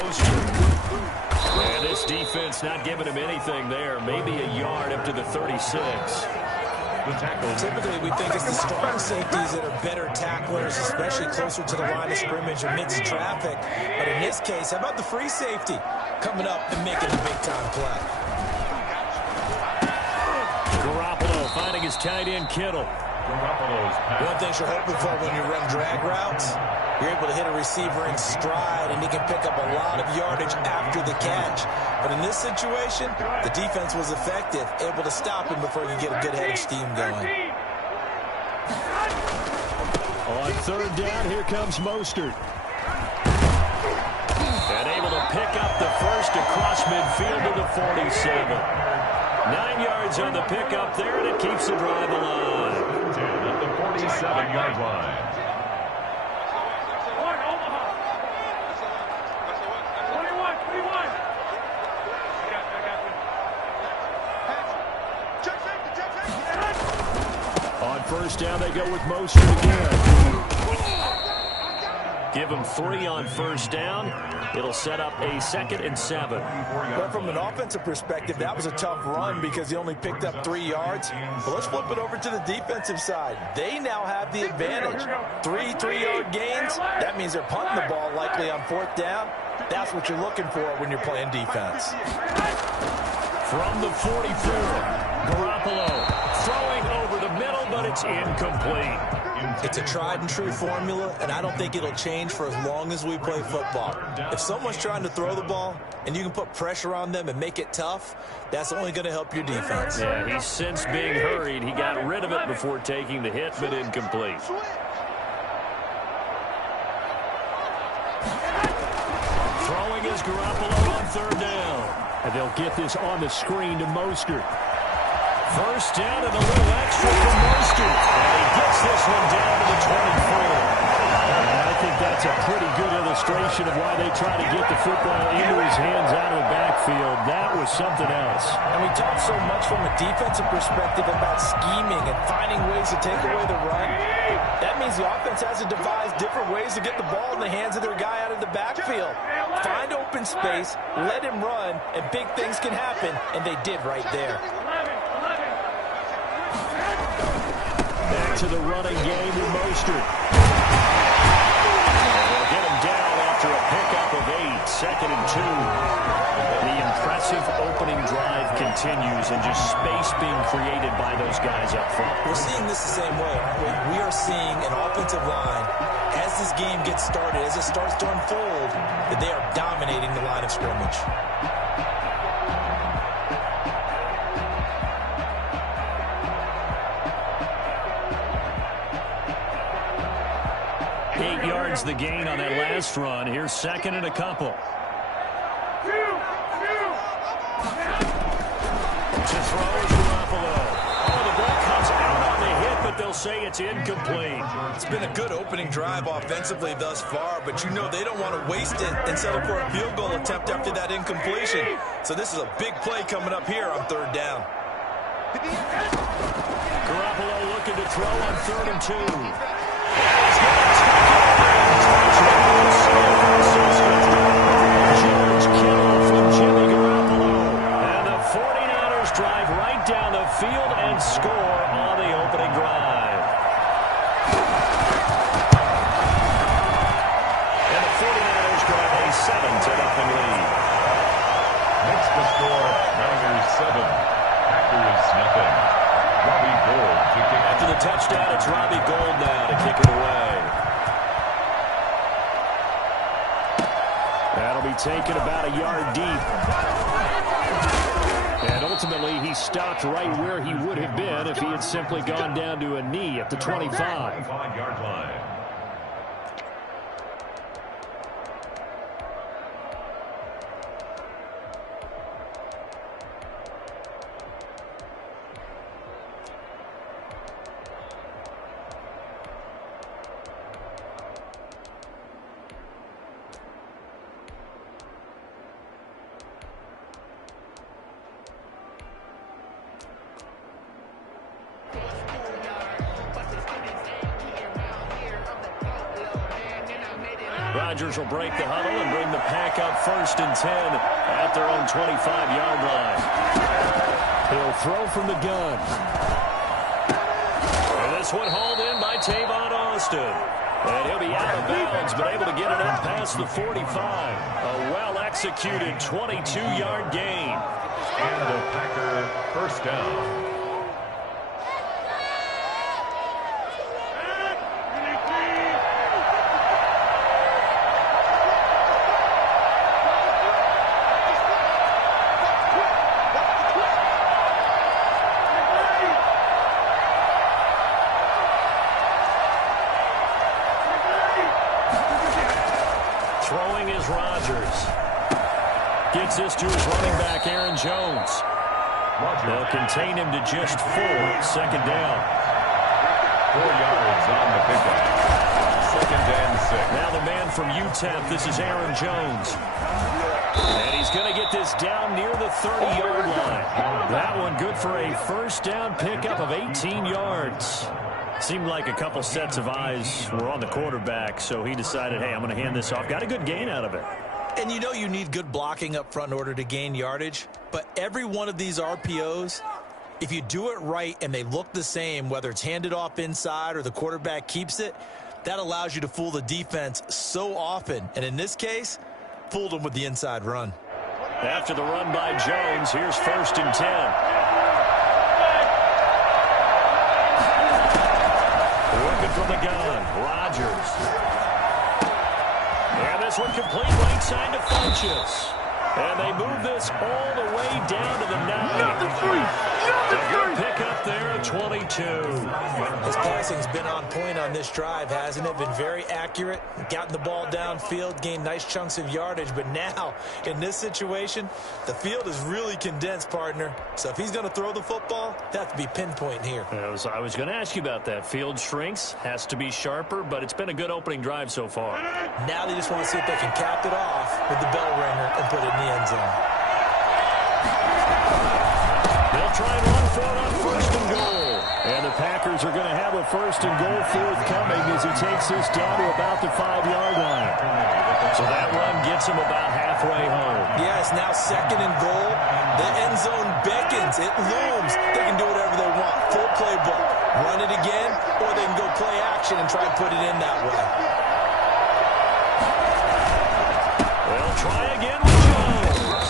Mostert. And this defense not giving him anything there. Maybe a yard up to the 36. Typically, we think it's the strong safeties that are better tacklers, especially closer to the line of scrimmage amidst traffic. But in this case, how about the free safety coming up and making a big-time play? Garoppolo finding his tight end Kittle. One thing you're hoping for when you run drag routes, you're able to hit a receiver in stride, and he can pick up a lot of yardage after the catch. But in this situation, the defense was effective, able to stop him before you get a good head of steam going. On third down, here comes Mostert. And able to pick up the first across midfield to the 47. 9 yards on the pickup there, and it keeps the drive alive. At the 47-yard line. On first down, they go with Mostert again. Give him 3 on first down. It'll set up a 2nd and 7. But from an offensive perspective, that was a tough run because he only picked up 3 yards. But let's flip it over to the defensive side. They now have the advantage. 3 3-yard gains. That means they're punting the ball likely on 4th down. That's what you're looking for when you're playing defense. From the 44, Garoppolo throwing over the middle, but it's incomplete. It's a tried-and-true formula, and I don't think it'll change for as long as we play football. If someone's trying to throw the ball and you can put pressure on them and make it tough, that's only going to help your defense. Yeah, he's since being hurried. He got rid of it before taking the hit, but incomplete. Throwing is Garoppolo on third down. And they'll get this on the screen to Mostert. First down and a little extra for Mostert. And he gets this one down to the 24. And I think that's a pretty good illustration of why they try to get the football into his hands out of the backfield. That was something else. And we talk so much from a defensive perspective about scheming and finding ways to take away the run. That means the offense has to devise different ways to get the ball in the hands of their guy out of the backfield. Find open space, let him run, and big things can happen, and they did right there. Back to the running game with Mostert. They'll get him down after a pickup of 8, 2nd and 2. The impressive opening drive continues, and just space being created by those guys up front. We're seeing this the same way, aren't we? We are seeing an offensive line, as this game gets started, as it starts to unfold, that they are dominating the line of scrimmage. The gain on that last run. Here's 2nd and a couple. To throw is Garoppolo. Oh, the ball comes out on the hit, but they'll say it's incomplete. It's been a good opening drive offensively thus far, but you know they don't want to waste it and settle for a field goal attempt after that incompletion. So this is a big play coming up here on 3rd down. Garoppolo looking to throw on 3rd and 2. George Kittle from Jimmy Garoppolo. And the 49ers drive right down the field and score on the opening drive. And the 49ers grab a 7-0 lead. Next to score, Niners 7, Packers nothing. Robbie Gould to kick. After the touchdown, it's Robbie Gould now to kick it away. That'll be taken about a yard deep. And ultimately, he stopped right where he would have been if he had simply gone down to a knee at the 25. 5-yard line. Rodgers will break the huddle and bring the pack up 1st and 10 at their own 25-yard line. He'll throw from the gun. And this one hauled in by Tavon Austin. And he'll be out of bounds, but able to get it up past the 45. A well-executed 22-yard gain. And the Packer first down. Throwing is Rodgers. Gets this to his running back, Aaron Jones. They'll contain him to just 4. 2nd down. 4 yards on the pickup. 2nd and 6. Now the man from UTEP, this is Aaron Jones. And he's going to get this down near the 30-yard line. That one good for a 1st down pickup of 18 yards. Seemed like a couple sets of eyes were on the quarterback, so he decided, hey, I'm going to hand this off. Got a good gain out of it. And you know you need good blocking up front in order to gain yardage. But every one of these RPOs, if you do it right and they look the same, whether it's handed off inside or the quarterback keeps it, that allows you to fool the defense so often. And in this case, fooled them with the inside run. After the run by Jones, here's 1st and 10. Working from the gun, Rodgers. And this one complete right side to Funchess. And they move this all the way down to the 9. A good pick up there at 22. His passing's been on point on this drive, hasn't it? Been very accurate, gotten the ball downfield, gained nice chunks of yardage. But now, in this situation, the field is really condensed, partner. So if he's going to throw the football, he'll have to be pinpoint here. I was going to ask you about that. Field shrinks, has to be sharper, but it's been a good opening drive so far. Now they just want to see if they can cap it off with the bell ringer and put it in the end zone. They'll try and run for it on 1st and goal. And the Packers are going to have a 1st and goal forthcoming as he takes this down to about the 5-yard line. So that run gets him about halfway home. Yeah, it's now 2nd and goal. The end zone beckons. It looms. They can do whatever they want. Full playbook. Run it again, or they can go play action and try and put it in that way. They'll try again with Jones.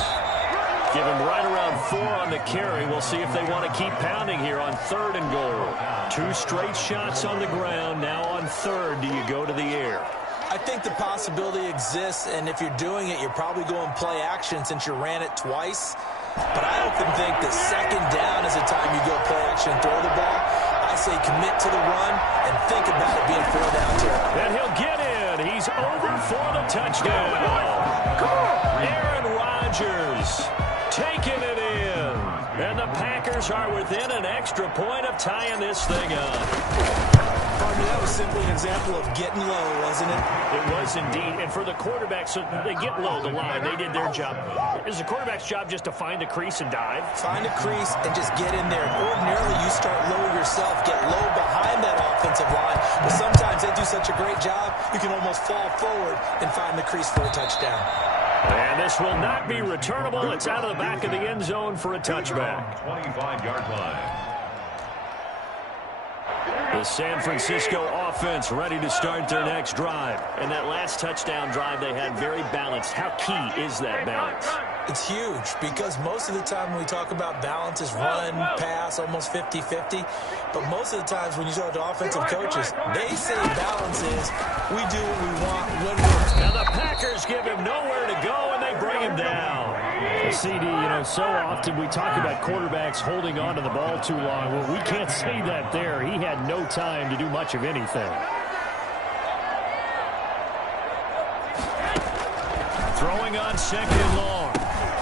Give him right around 4 on the carry. We'll see if they want to keep pounding here on 3rd and goal. 2 straight shots on the ground. Now on 3rd, do you go to the air? I think the possibility exists, and if you're doing it, you're probably going play action since you ran it twice. But I often think that 2nd down is the time you go play action and throw the ball. I say commit to the run and think about it being 4 down territory. And he'll get in. He's over for the touchdown. Aaron Rodgers taking it in. And the Packers are within an extra point of tying this thing up. That was simply an example of getting low, wasn't it? It was indeed. And for the quarterback, so they get low the line. They did their job. Is the quarterback's job just to find the crease and dive? Find a crease and just get in there. Ordinarily, you start low yourself, get low behind that offensive line. But sometimes they do such a great job, you can almost fall forward and find the crease for a touchdown. And this will not be returnable. It's out of the back of the end zone for a touchback. 25-yard line. The San Francisco offense ready to start their next drive. And that last touchdown drive they had very balanced. How key is that balance? It's huge because most of the time when we talk about balance is run, pass, almost 50-50. But most of the times when you talk to offensive coaches, they say balance is we do what we want when we're... Now the Packers give him nowhere to go and they bring him down. CD, so often we talk about quarterbacks holding on to the ball too long. Well, we can't say that there. He had no time to do much of anything. Throwing on 2nd and long.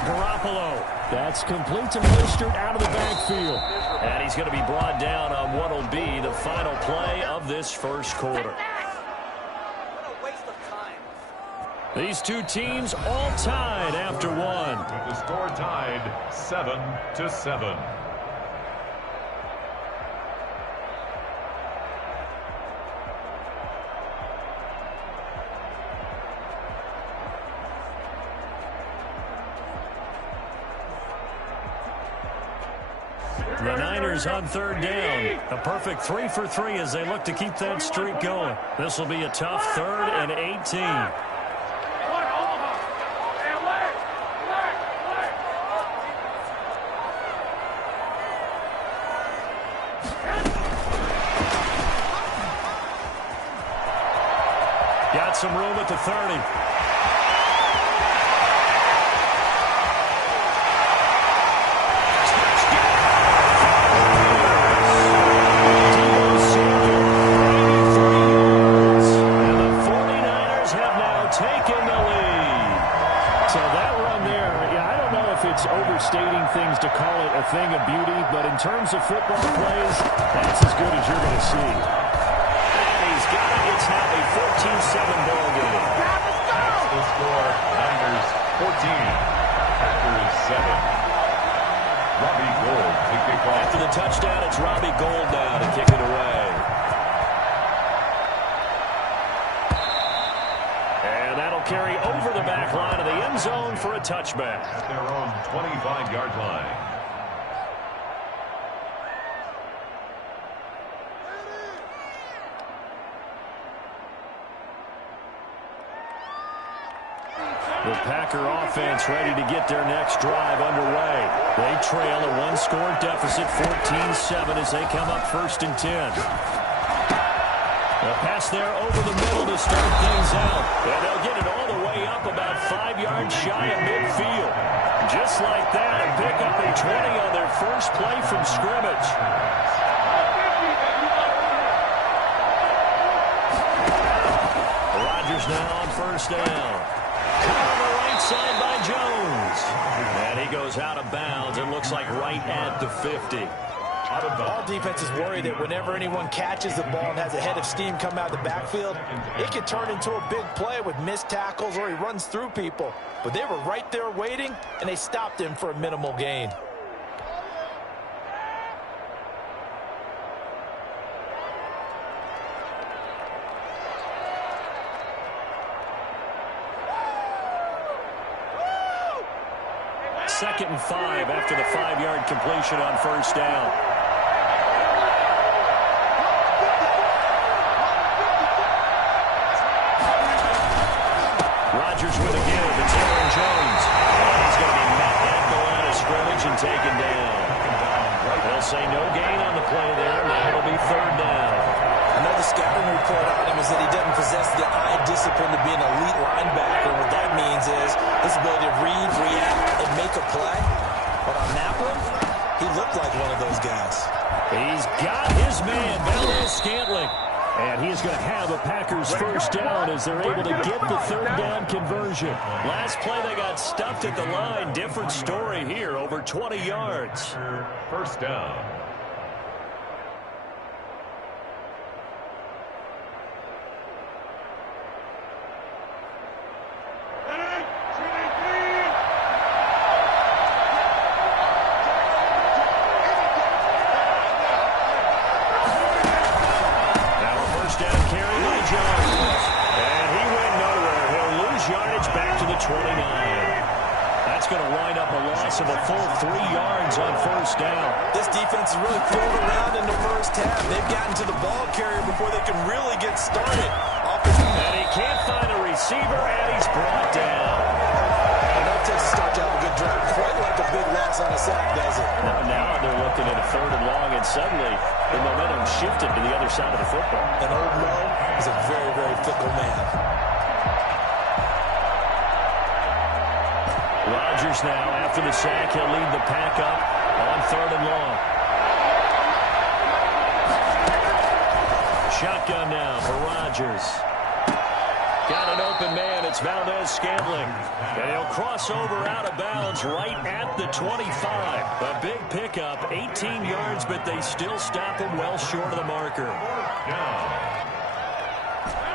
Garoppolo. That's complete to Mostert out of the backfield. And he's going to be brought down on what will be the final play of this first quarter. These two teams all tied after one. With the score tied 7-7. The Niners on third down. A perfect 3 for 3 as they look to keep that streak going. This will be a tough 3rd and 18. Got some room at the 30. Overstating things to call it a thing of beauty, but in terms of football plays, that's as good as you're going to see. And he's got it. It's now a 14-7 ball game. That's the score. Niners 14, Packers 7. Robbie Gould to kick off. After the touchdown, it's Robbie Gould now to kick it away. And that'll carry over the back line of the end zone for a touchback. At their own 25-yard line. The Packer offense ready to get their next drive underway. They trail a one-score deficit, 14-7, as they come up 1st and 10. A pass there over the middle to start things out. And they'll get it all the way up about 5 yards shy of midfield. Just like that, and pick up a 20 on their first play from scrimmage. Rodgers now on 1st down. Caught on the right side by Jones. And he goes out of bounds. It looks like right at the 50. All defenses worry that whenever anyone catches the ball and has a head of steam come out of the backfield, it can turn into a big play with missed tackles or he runs through people. But they were right there waiting, and they stopped him for a minimal gain. Second and 5 after the 5-yard completion on 1st down. Rodgers with a give. It's Aaron Jones. And he's going to be met at the line of scrimmage and taken down. They'll say no gain on the play there. Now it'll be 3rd down. Another scouting report on him is that he doesn't possess the eye discipline to be an elite linebacker. What that means is his ability to read, react, and make a play. But on that one, he looked like one of those guys. He's got his man, Valdez-Scantling. And he's going to have a Packers 1st down as they're able to get the 3rd down conversion. Last play, they got stuffed at the line. Different story here, over 20 yards. 1st down. Going to wind up a loss of a full 3 yards on 1st down. This defense is really thrown around in the first half. They've gotten to the ball carrier before they can really get started. And he can't find a receiver, and he's brought down. And that takes a start to have a good drive. Quite like a big loss on a sack, does it? Now they're looking at a 3rd and long, and suddenly the momentum shifted to the other side of the football. And old Mo is a very, very fickle man. Rodgers now, after the sack, he'll lead the pack up on 3rd and long. Shotgun now for Rodgers. Got an open man. It's Valdez-Scantling. And he'll cross over out of bounds right at the 25. A big pickup, 18 yards, but they still stop him well short of the marker.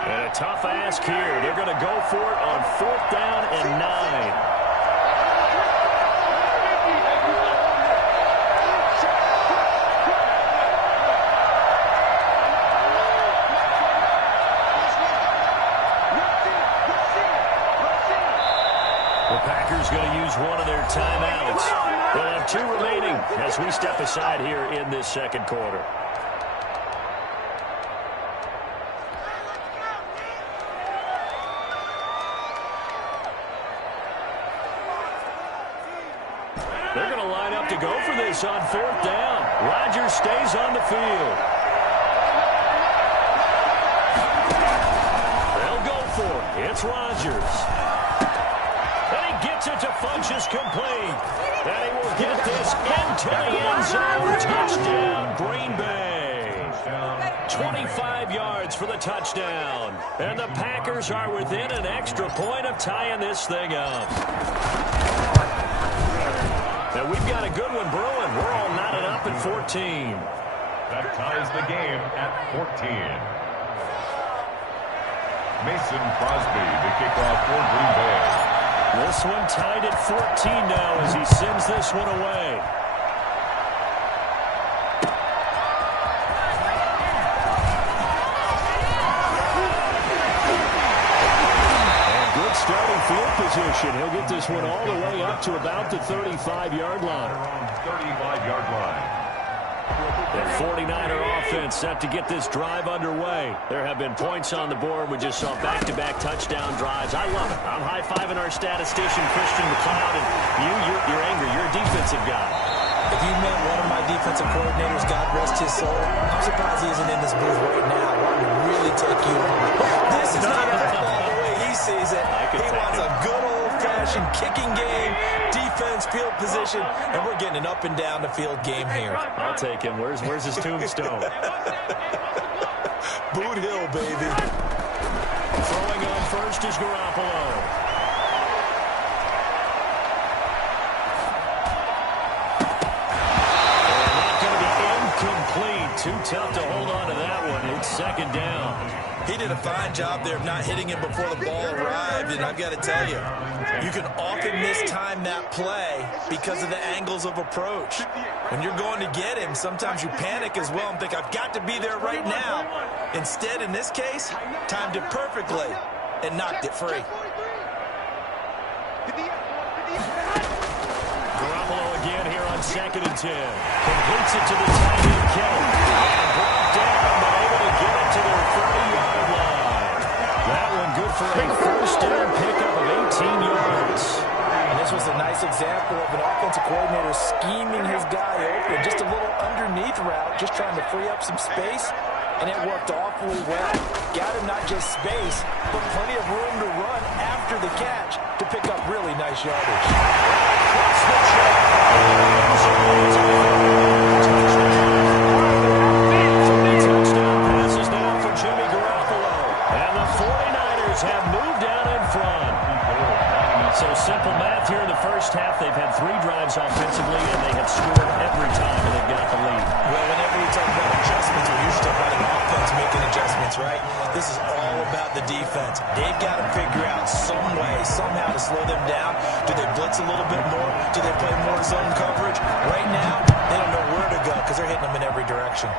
And a tough ask here. They're going to go for it on 4th down and 9. The Packers going to use one of their timeouts. They'll have 2 remaining as we step aside here in this second quarter. They're going to line up to go for this on 4th down. Rodgers stays on the field. They'll go for it. It's Rodgers. And he gets it to Funchess complete. And he will get this into the end zone. Touchdown, Green Bay. 25 yards for the touchdown. And the Packers are within an extra point of tying this thing up. Now we've got a good one brewing. We're all knotted up at 14. That ties the game at 14. Mason Crosby, the kickoff for Green Bay. This one tied at 14 now as he sends this one away. Starting field position. He'll get this one all the way up to about the 35-yard line. 35-yard line. The 49er offense set to get this drive underway. There have been points on the board. We just saw back-to-back touchdown drives. I love it. I'm high-fiving our statistician, Christian McLeod, and you're angry. You're a defensive guy. If you met one of my defensive coordinators, God rest his soul, I'm surprised he isn't in this booth right now. Wanting to really take you on. This is not football the way he sees it. He wants a good old-fashioned kicking game, defense, field position, and we're getting an up and down the field game here. I'll take him. Where's his tombstone? Boot Hill, baby. Throwing on first is Garoppolo. Too tough to hold on to that one. It's 2nd down. He did a fine job there of not hitting him before the ball arrived, and I've got to tell you, you can often mistime that play because of the angles of approach. When you're going to get him, sometimes you panic as well and think, I've got to be there right now. Instead, in this case, timed it perfectly and knocked it free. Garoppolo again here on 2nd and 10. Completes it to the tight end, Kittle. Brought down, but able to get it to their 30-yard line. That one good for a 1st down pickup of 18 yards. And this was a nice example of an offensive coordinator scheming his guy open. Just a little underneath route, just trying to free up some space, and it worked awfully well. Got him not just space, but plenty of room to run after the catch to pick up really nice yardage. Touchdown passes now for Jimmy Garoppolo. And the 49ers have moved down in front. So simple math here in the first half. They've had 3 drives offensively, and they have scored every time, and they've got the lead. Well, whenever we talk about adjustments, we're usually talking about an offense making adjustments, right? This is all about the defense. They've got to figure out some way, somehow to slow them down. Do they blitz a little bit more? Do they play more zone coverage? Right now, they don't know where to go because they're hitting them in every direction.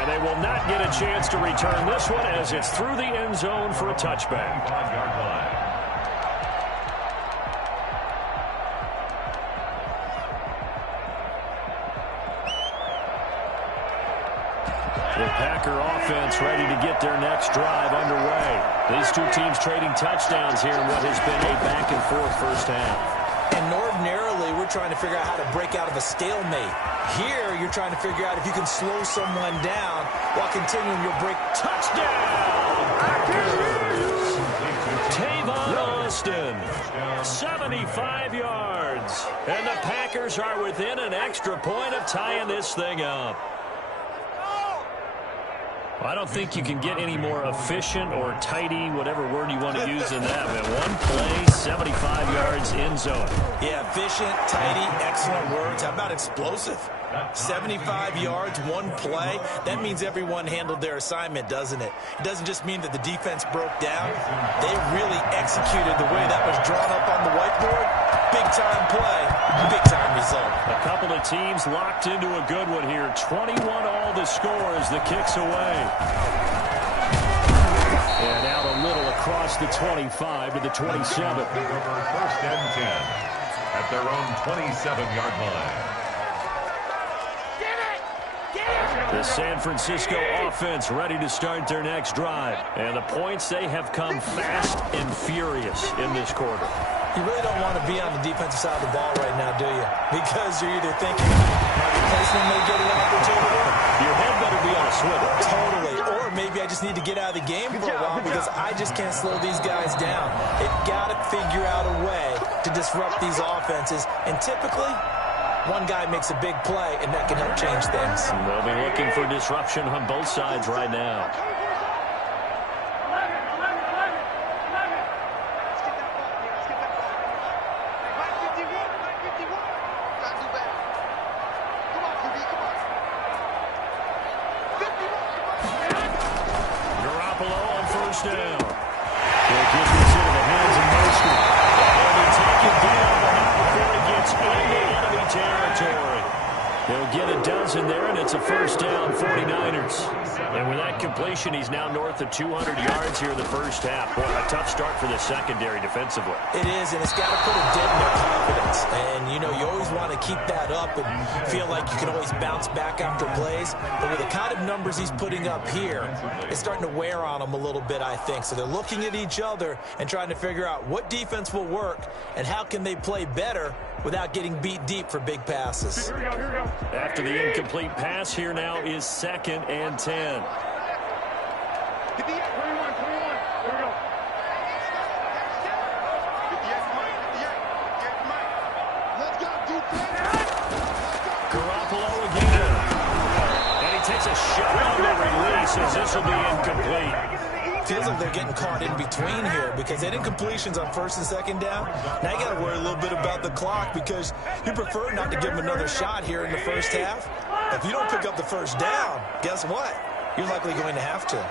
And they will not get a chance to return this one as it's through the end zone for a touchback. 5-yard line. The Packer offense ready to get their next drive underway. These 2 teams trading touchdowns here in what has been a back-and-forth first half. And ordinarily, we're trying to figure out how to break out of a stalemate. Here, you're trying to figure out if you can slow someone down while continuing your break. Touchdown! Packers! Tavon Austin, 75 yards. And the Packers are within an extra point of tying this thing up. I don't think you can get any more efficient or tidy, whatever word you want to use in that. But 1 play, 75 yards in zone. Yeah, efficient, tidy, excellent words. How about explosive? 75 yards, 1 play. That means everyone handled their assignment, doesn't it? It doesn't just mean that the defense broke down. They really executed the way that was drawn up on the whiteboard. Big-time play, big-time result. A couple of teams locked into a good one here. 21 all the score as the kick's away. And out a little across the 25 to the 27. 1st and 10. at their own 27-yard line. The San Francisco offense ready to start their next drive. And the points, they have come fast and furious in this quarter. You really don't want to be on the defensive side of the ball right now, do you? Because you're either thinking, my replacement may get an opportunity. Your head better be on a swivel. Totally. Or maybe I just need to get out of the game for a while because I just can't slow these guys down. They've got to figure out a way to disrupt these offenses. And typically, one guy makes a big play, and that can help change things. They'll be looking for disruption on both sides right now. Down. They'll get this into the hands of Mostert. And they take it down, but not before he gets into enemy territory. They'll get a dozen there, and it's a first down, 49ers. And with that completion, he's now north of 200 yards here in the first half. Boy, a tough start for the secondary defensively. It is, and it's got to put a dent in their confidence. And, you know, you always want to keep that up and feel like you can always bounce back after plays. But with the kind of numbers he's putting up here, it's starting to wear on them a little bit, I think. So they're looking at each other and trying to figure out what defense will work and how can they play better without getting beat deep for big passes. Here we go. After the incomplete pass, here now is 2nd and 10. Get the 21. Here we go. Let's go, Garoppolo again. And he takes a shot on the release as this will be incomplete. Feels like they're getting caught in between here because they had incompletions on 1st and 2nd down. Now you got to worry a little bit about the clock because you prefer not to give them another shot here in the first half. If you don't pick up the first down, guess what? You're likely going to have to.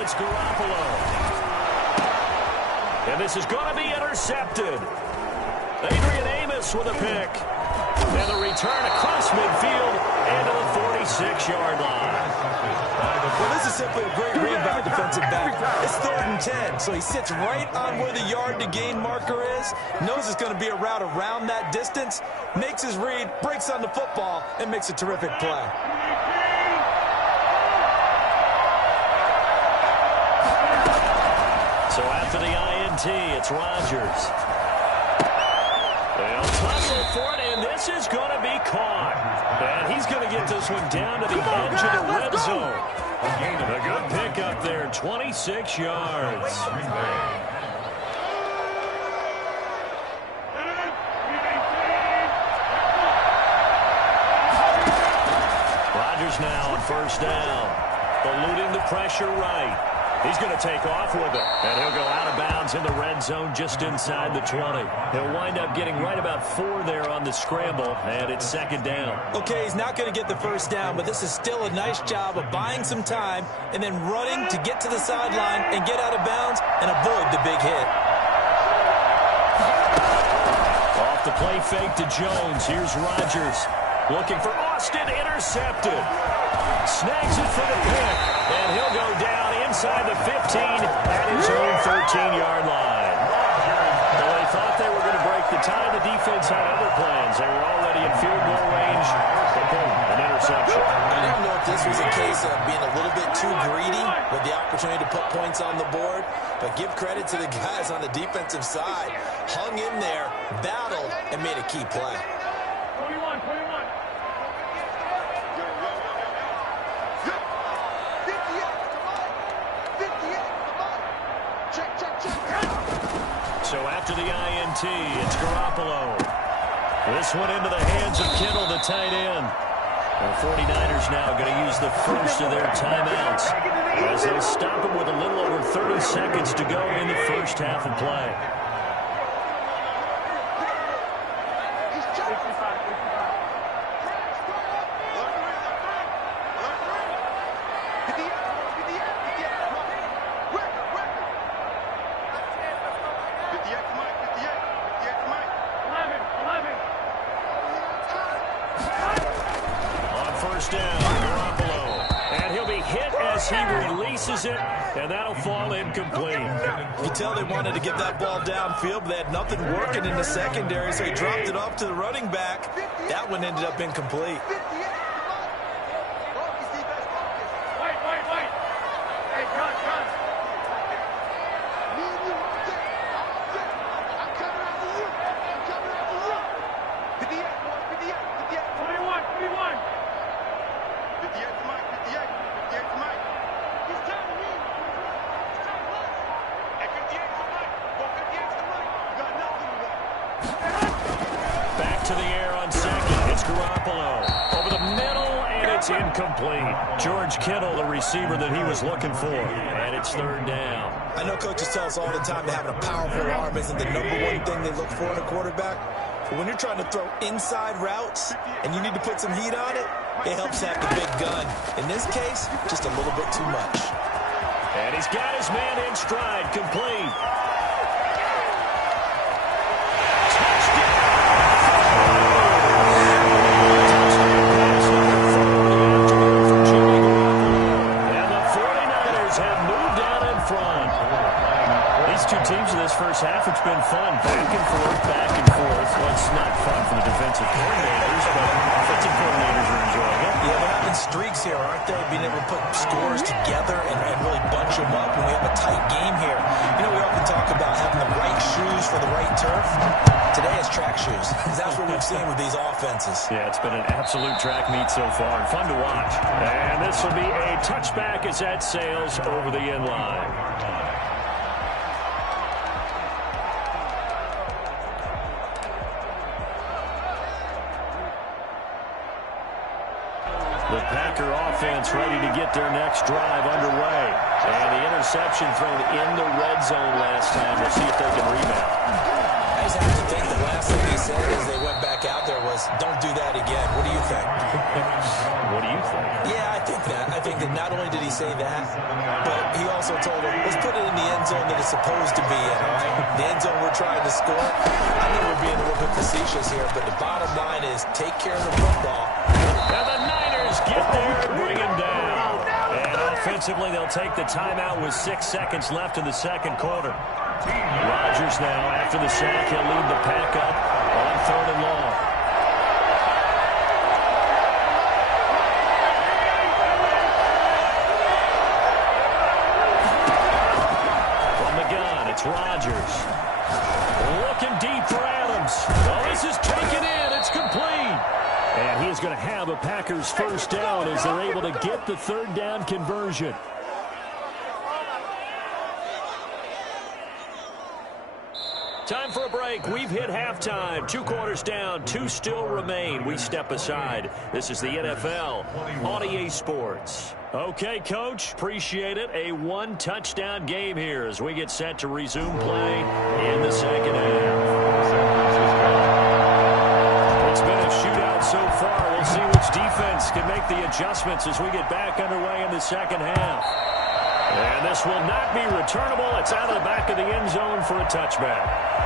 It's Garoppolo. And this is going to be intercepted. Adrian Amos with a pick. And the return across midfield and to the 46-yard line. Well, this is simply a great read by a defensive back. It's 3rd and 10, so he sits right on where the yard-to-gain marker is, knows it's going to be a route around that distance, makes his read, breaks on the football, and makes a terrific play. So after the INT, it's Rodgers. They'll tussle for it, and this is going to be caught. And he's going to get this one down to the edge of the red zone. A good pick up there, 26 yards. Rodgers now on 1st down. Eluding the pressure right. He's going to take off with it, and he'll go out of bounds in the red zone just inside the 20. He'll wind up getting right about 4 there on the scramble, and it's 2nd down. Okay, he's not going to get the first down, but this is still a nice job of buying some time and then running to get to the sideline and get out of bounds and avoid the big hit. Off the play fake to Jones. Here's Rodgers looking for Austin, intercepted. Snags it for the pick, and he'll go down inside the 15 at his own 13-yard line. Well, they thought they were going to break the tie. The defense had other plans. They were already in field goal range. But boom, an interception. I don't know if this was a case of being a little bit too greedy with the opportunity to put points on the board, but give credit to the guys on the defensive side. Hung in there, battled, and made a key play. 21. So after the INT, it's Garoppolo. This one into the hands of Kittle, the tight end. The 49ers now going to use the first of their timeouts as they'll stop him with a little over 30 seconds to go in the first half of play. he releases it, and that'll fall incomplete. You can tell they wanted to get that ball downfield, but they had nothing working in the secondary, so he dropped it off to the running back. That one ended up incomplete. Incomplete. George Kittle, the receiver that he was looking for. And it's third down. I know coaches tell us all the time that having a powerful arm isn't the #1 thing they look for in a quarterback. But when you're trying to throw inside routes and you need to put some heat on it, it helps have the big gun. In this case, just a little bit too much. And he's got his man in stride, complete. First half, it's been fun. Back and forth, back and forth. Well, it's not fun for the defensive coordinators, but offensive coordinators are enjoying it. Yeah, they're having streaks here, aren't they? Being able to put scores together and really bunch them up, and we have a tight game here. You know, we often talk about having the right shoes for the right turf. Today it's track shoes. That's what we've seen with these offenses. Yeah, it's been an absolute track meet so far, and fun to watch. And this will be a touchback as that sails over the end line. The Packer offense ready to get their next drive underway. And the interception thrown in the red zone last time. We'll see if they can rebound. I just have to think the last thing he said as they went back out there was, don't do that again. What do you think? What do you think? Yeah, I think that. I think that not only did he say that, but he also told him, let's put it in the end zone that it's supposed to be in, all right? The end zone we're trying to score. I know we're being a little bit facetious here, but the bottom line is take care of the football. Now the Niners get there and bring him down. And offensively, they'll take the timeout with 6 seconds left in the second quarter. Rodgers now, after the sack, he'll lead the pack up on 3rd and long. From the gun, it's Rodgers. Looking deep for Adams. Oh, this is taken in. It's complete. And he is going to have a Packers first down as they're able to get the 3rd down conversion. Time for a break. We've hit halftime. 2 quarters down. 2 still remain. We step aside. This is the NFL on EA Sports. Okay, Coach. Appreciate it. A 1-touchdown game here as we get set to resume play in the second half. It's been a shootout so far. We'll see which defense can make the adjustments as we get back underway in the second half. And this will not be returnable. It's out of the back of the end zone for a touchback.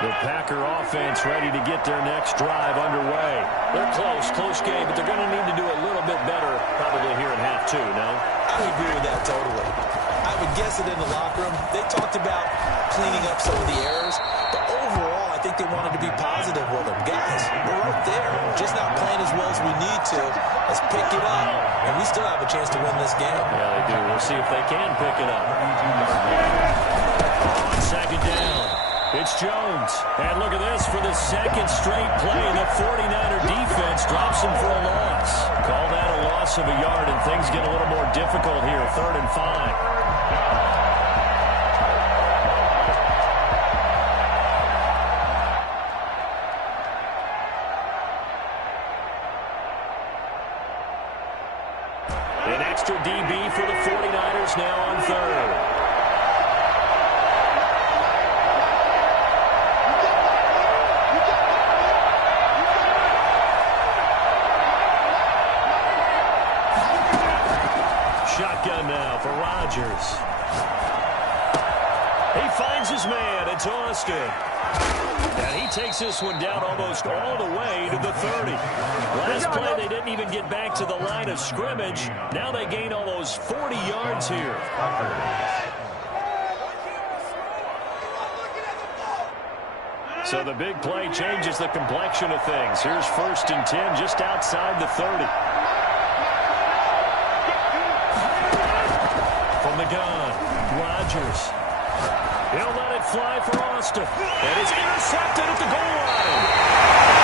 The Packer offense ready to get their next drive underway. They're close game, but they're going to need to do a little bit better probably here in half 2, no? I would agree with that totally. I would guess it in the locker room. They talked about cleaning up some of the errors, but overall, I think they wanted to be positive with them. Guys, we're right there. Just not playing as well as we need to. Let's pick it up, and we still have a chance to win this game. Yeah, they do. We'll see if they can pick it up. On 2nd down. It's Jones. And look at this for the 2nd straight play. The 49er defense drops him for a loss. Call that a loss of a yard, and things get a little more difficult here. 3rd and 5. An extra DB for the 49ers now on 3rd. shotgun now for Rodgers. He finds his man. It's Austin. And he takes this one down almost all the way to the 30. Last play, they didn't even get back to the line of scrimmage. Now they gain almost 40 yards here. So the big play changes the complexion of things. Here's 1st and 10 just outside the 30. From the gun, Rodgers. He'll let it fly for Austin. And it's intercepted at the goal line.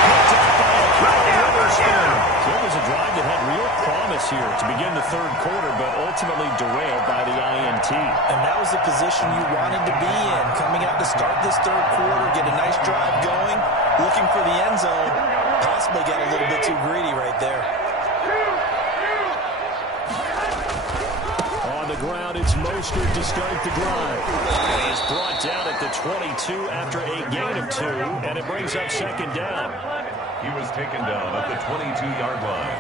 Picked up by a Witherspoon. So it was a drive that had real promise here to begin the 3rd quarter, but ultimately derailed by the INT. And that was the position you wanted to be in. Coming out to start this 3rd quarter, get a nice drive going, looking for the end zone. Possibly got a little bit too greedy right there. Ground, it's Mostert to start the drive. And he's brought down at the 22 after a gain of 2, and it brings up 2nd down. He was taken down at the 22-yard line.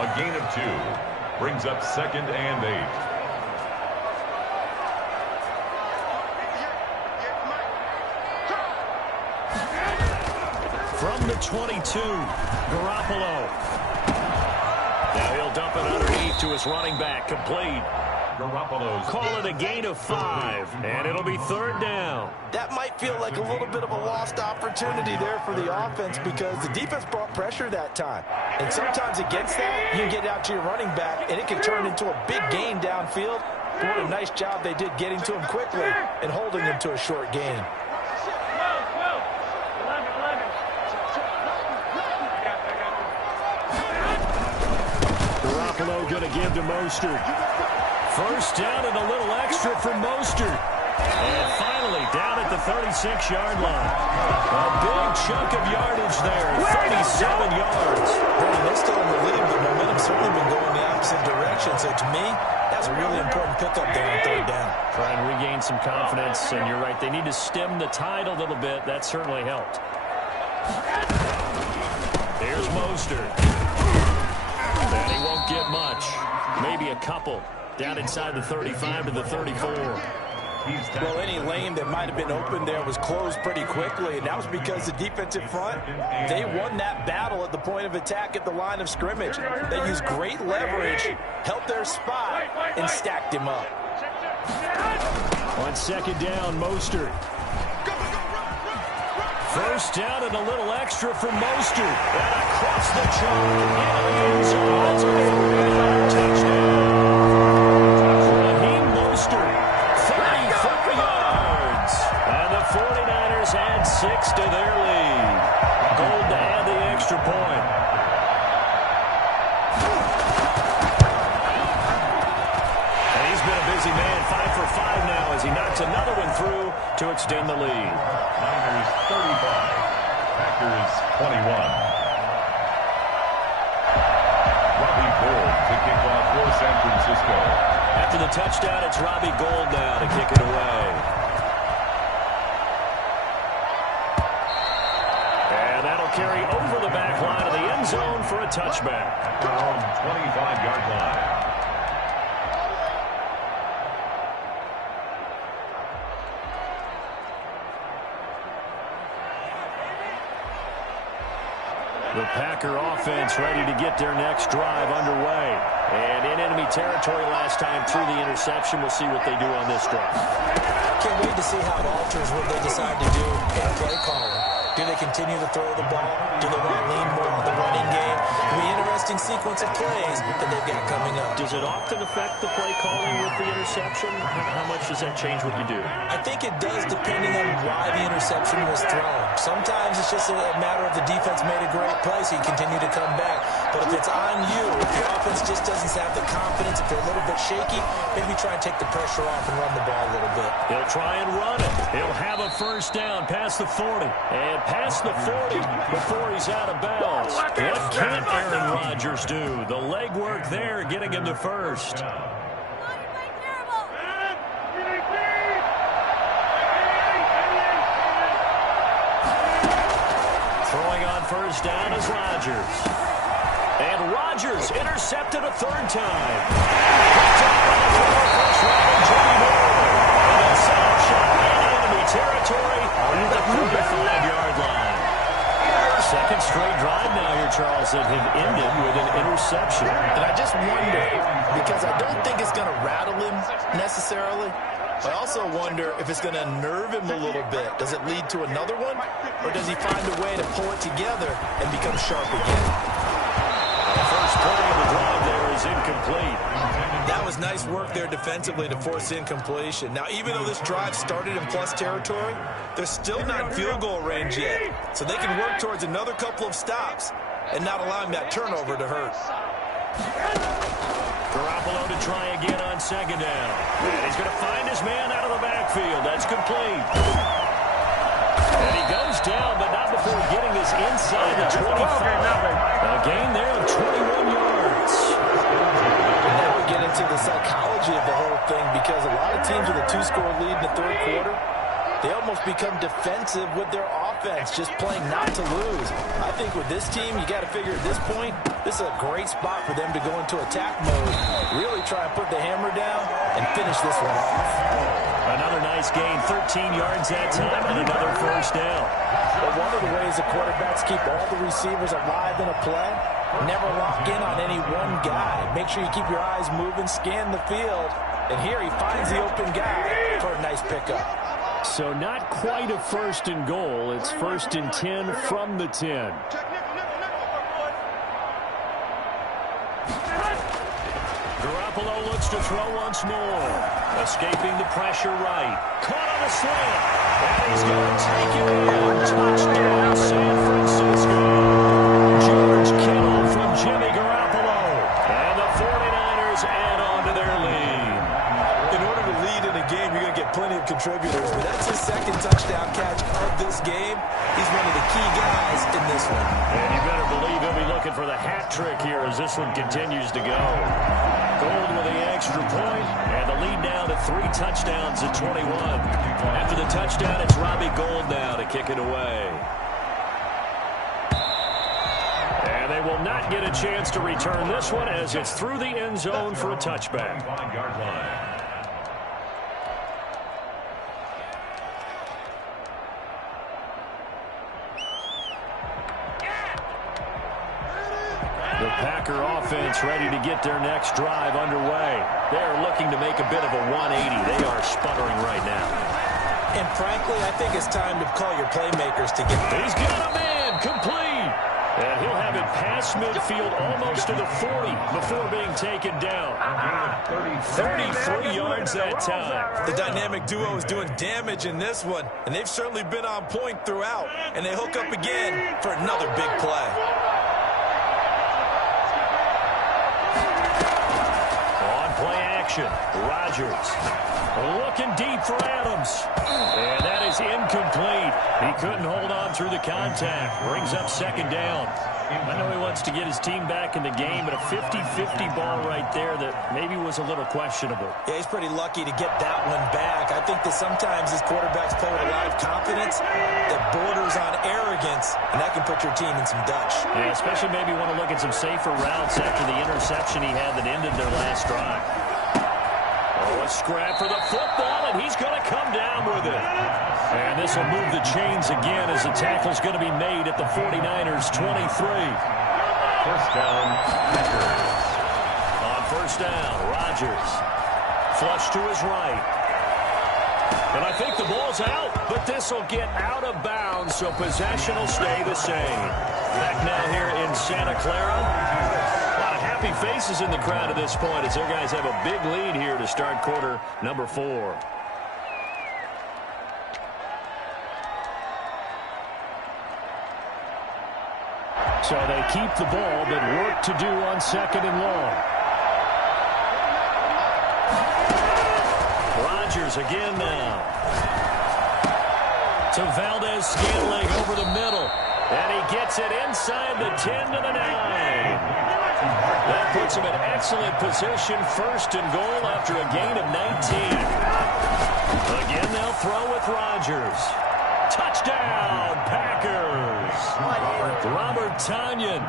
A gain of 2 brings up 2nd and 8. From the 22, Garoppolo. Now he'll dump it underneath to his running back, complete. Call it a gain of 5, and it'll be 3rd down. That might feel like a little bit of a lost opportunity there for the offense because the defense brought pressure that time. And sometimes against that, you can get out to your running back, and it can turn into a big gain downfield. But what a nice job they did getting to him quickly and holding him to a short gain. Garoppolo going to give to Mostert. 1st down and a little extra for Mostert. And finally down at the 36-yard line. A big chunk of yardage there, 37 yards. They're still in the lead, but momentum's certainly been going the opposite direction. So to me, that's a really important pickup there on 3rd down. Try and regain some confidence, and you're right, they need to stem the tide a little bit. That certainly helped. Here's Mostert. And he won't get much. Maybe a couple. Down inside the 35 to the 34. Well, any lane that might have been open there was closed pretty quickly, and that was because the defensive front, they won that battle at the point of attack at the line of scrimmage. They used great leverage, helped their spot, and stacked him up. On 2nd down, Mostert. 1st down and a little extra for Mostert. And across the chalk into the end zone. That's a touchdown. Add 6 to their lead. Gold to add the extra point. And he's been a busy man, 5 for 5 now as he knocks another one through to extend the lead. Niners 35, Packers 21. Robbie Gould to kick off for San Francisco. After the touchdown, it's Robbie Gould now to kick it away. Carry over the back line of the end zone for a touchback. 25-yard line. The Packer offense ready to get their next drive underway. And in enemy territory last time through the interception. We'll see what they do on this drive. Can't wait to see how it alters what they decide to do in play calling. Do they continue to throw the ball? Do they want to lean more on the running game? It'll be an interesting sequence of plays that they've got coming up. Does it often affect the play calling with the interception? How much does that change what you do? I think it does depending on why the interception was thrown. Sometimes it's just a matter of the defense made a great play, so you continue to come back. But if it's on you, if the offense just doesn't have the confidence, if they're a little bit shaky, maybe try and take the pressure off and run the ball a little bit. He'll try and run it. He'll have a 1st down past the 40. And past the 40 before he's out of bounds. What can't Aaron Rodgers do? The leg work there getting him to 1st. Throwing on 1st down is Rodgers. And Rodgers intercepted a 3rd time. necessarily. I also wonder if it's going to nerve him a little bit. Does it lead to another one? Or does he find a way to pull it together and become sharp again? The first play of the drive there is incomplete. That was nice work there defensively to force incompletion. Now, even though this drive started in plus territory, they're still not in field goal range yet. So they can work towards another couple of stops and not allowing that turnover to hurt. Garoppolo to try again on second down. And he's going to find his man out of the backfield. That's complete. And he goes down, but not before getting this inside the 25. A gain there of 21 yards. And now we get into the psychology of the whole thing, because a lot of teams with a 2-score lead in the third quarter, they almost become defensive with their offense, just playing not to lose. I think with this team, you got to figure at this point, this is a great spot for them to go into attack mode, really try and put the hammer down and finish this one off. Another nice gain, 13 yards that time, and another first down. Well, one of the ways the quarterbacks keep all the receivers alive in a play, never lock in on any one guy. Make sure you keep your eyes moving, scan the field, and here he finds the open guy for a nice pickup. So not quite a first and goal. It's first and 10 from the 10. Garoppolo looks to throw once more. Escaping the pressure right. Caught on the slant. And he's going to take it in. Touchdown, San Francisco. George Kittle from Jimmy Garoppolo. And the 49ers add on to their lead. In order to lead in a game, you're going to get plenty of contributors, but that's his second touchdown catch of this game. He's one of the key guys in this one. And you better believe he'll be looking for the hat trick here as this one continues to go. Gold with the extra point, and the lead now to 3 touchdowns at 21. After the touchdown, it's Robbie Gould now to kick it away. And they will not get a chance to return this one as it's through the end zone for a touchback. The Packer offense ready to get their next drive underway. They're looking to make a bit of a 180. They are sputtering right now. And frankly, I think it's time to call your playmakers to get there. He's got a man, complete. And he'll have it past midfield almost to the 40 before being taken down. 33 yards that time. The dynamic duo is doing damage in this one, and they've certainly been on point throughout. And they hook up again for another big play. Rodgers looking deep for Adams. And that is incomplete. He couldn't hold on through the contact. Brings up second down. I know he wants to get his team back in the game, but a 50-50 ball right there that maybe was a little questionable. Yeah, he's pretty lucky to get that one back. I think that sometimes his quarterbacks play with a lot of confidence that borders on arrogance, and that can put your team in some Dutch. Yeah, especially maybe want to look at some safer routes after the interception he had that ended their last drive. Oh, a scrap for the football, and he's going to come down with it. And this will move the chains again as the tackle's going to be made at the 49ers' 23. First down, Packers. On first down, Rodgers. Flush to his right. And I think the ball's out, but this will get out of bounds, so possession will stay the same. Back now here in Santa Clara. A lot of happy faces in the crowd at this point as their guys have a big lead here to start quarter number 4. So they keep the ball, but work to do on second and long. Rodgers again now. To Valdez-Scantling over the middle. And he gets it inside the 10 to the 9. That puts him in excellent position, first and goal after a gain of 19. Again, they'll throw with Rodgers. Touchdown, Packers. Robert Tonyan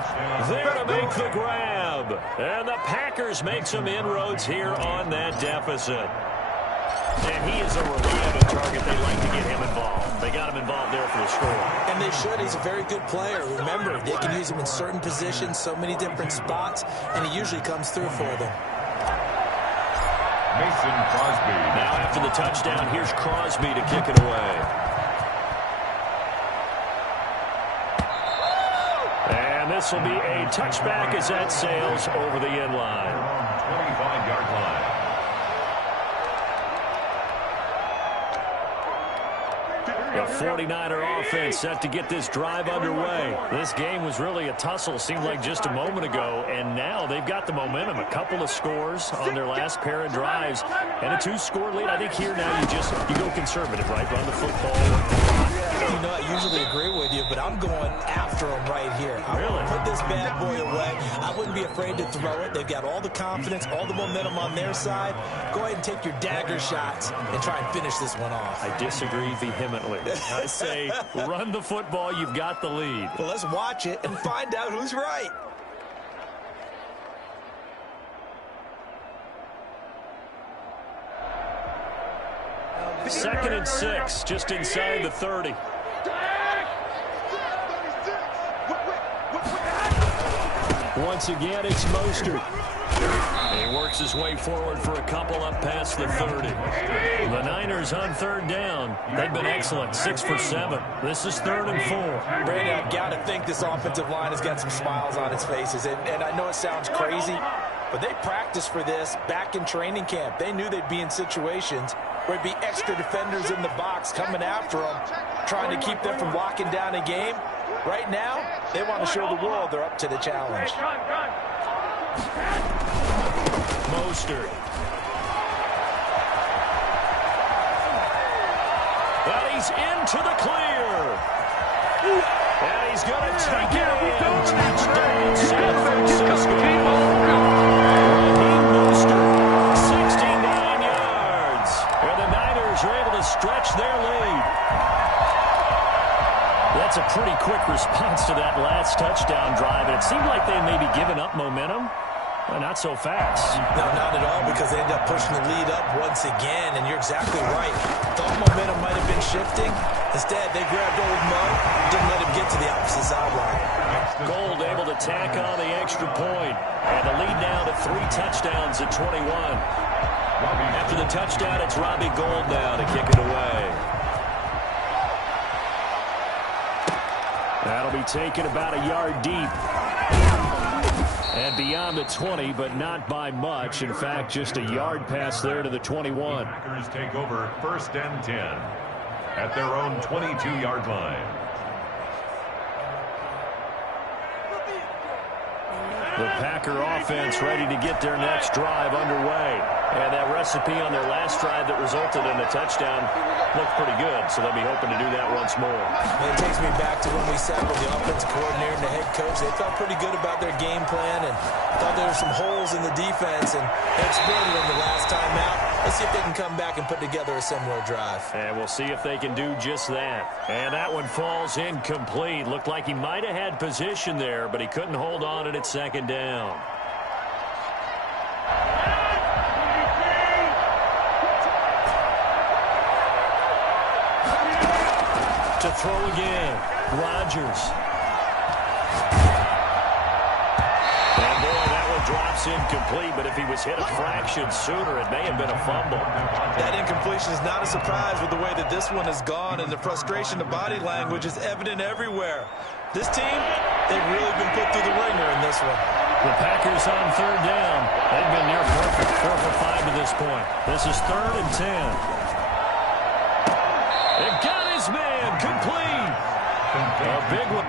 there to make the grab. And the Packers make some inroads here on that deficit. And he is a reliable target. They like to get him involved. They got him involved there for the score. And they should. He's a very good player. Remember, they can use him in certain positions, so many different spots, and he usually comes through for them. Mason Crosby. Now after the touchdown, here's Crosby to kick it away. And this will be a touchback as that sails over the end line. 25-yard line. The 49er offense set to get this drive underway. This game was really a tussle, seemed like just a moment ago, and now they've got the momentum. A couple of scores on their last pair of drives, and a 2-score lead. I think here now you go conservative, right? Run the football. You know, I usually agree with you, but I'm going after them right here. I Really? put this bad boy away. I wouldn't be afraid to throw it. They've got all the confidence, all the momentum on their side. Go ahead and take your dagger shots and try and finish this one off. I disagree vehemently. I say run the football. You've got the lead. Well, let's watch it and find out who's right. Second and 6, just inside the 30. Once again, it's Mostert. He works his way forward for a couple up past the 30. The Niners on third down. They've been excellent, 6 for 7. This is 3rd and 4. Brandon, I've got to think this offensive line has got some smiles on its faces. And I know it sounds crazy, but they practiced for this back in training camp. They knew they'd be in situations where it'd be extra defenders in the box coming after them, trying to keep them from locking down a game. Right now, they want to show the world they're up to the challenge. Mostert. And he's into the clear. And he's going to take it in. Touchdown, San Francisco. Raheem Mostert, 69 yards. And the Niners are able to stretch their lead. That's a pretty quick response to that last touchdown drive. And it seemed like they may be giving up momentum. Well, not so fast. No, not at all, because they end up pushing the lead up once again, and you're exactly right. Thought momentum might have been shifting. Instead, they grabbed old Mo, didn't let him get to the opposite sideline. Gold able to tack on the extra point, and the lead now to 3 touchdowns at 21. After the touchdown, it's Robbie Gould now to kick it away. That'll be taken about a yard deep. And beyond the 20, but not by much. In fact, just a yard pass there to the 21. Packers take over 1st and 10 at their own 22-yard line. The Packer offense ready to get their next drive underway. And that recipe on their last drive that resulted in a touchdown looked pretty good, so they'll be hoping to do that once more. It takes me back to when we sat with the offensive coordinator and the head coach. They felt pretty good about their game plan and thought there were some holes in the defense, and they exploited them the last time out. Let's see if they can come back and put together a similar drive. And we'll see if they can do just that. And that one falls incomplete. Looked like he might have had position there, but he couldn't hold on at 2nd down. To throw again, Rodgers. And boy, that one drops incomplete, but if he was hit a fraction sooner, it may have been a fumble. That incompletion is not a surprise with the way that this one has gone, and the frustration of body language is evident everywhere. This team, they've really been put through the ringer in this one. The Packers on 3rd down. They've been near perfect, 4 for 5 to this point. This is 3rd and 10. It got his man complete. A big one.